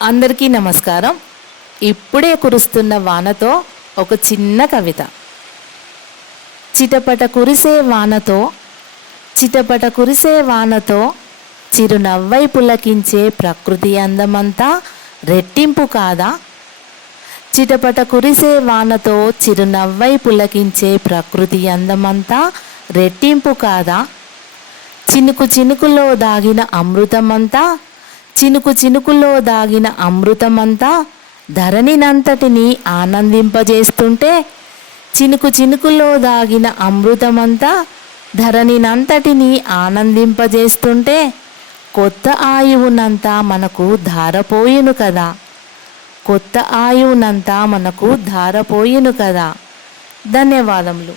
అందరికీ నమస్కారం. ఇప్పుడే కురుస్తున్న వానతో ఒక చిన్న కవిత. చిటపట కురిసే వానతో, చిటపట కురిసే వానతో చిరునవ్వై పులకించే ప్రకృతి అందమంతా రెట్టింపు కాదా? చిటపట కురిసే వానతో చిరునవ్వై పులకించే ప్రకృతి అందమంతా రెట్టింపు కాదా? చినుకు చినుకులో దాగిన అమృతమంతా, చినుకు చినుకులో దాగిన అమృతమంతా ధరణినంతటిని ఆనందింపజేస్తుంటే, చినుకు చినుకులో దాగిన అమృతమంతా ధరణినంతటిని ఆనందింపజేస్తుంటే కొత్త ఆయువునంతా మనకు ధారపోయిను కదా, కొత్త ఆయువునంతా మనకు ధారపోయిను కదా. ధన్యవాదములు.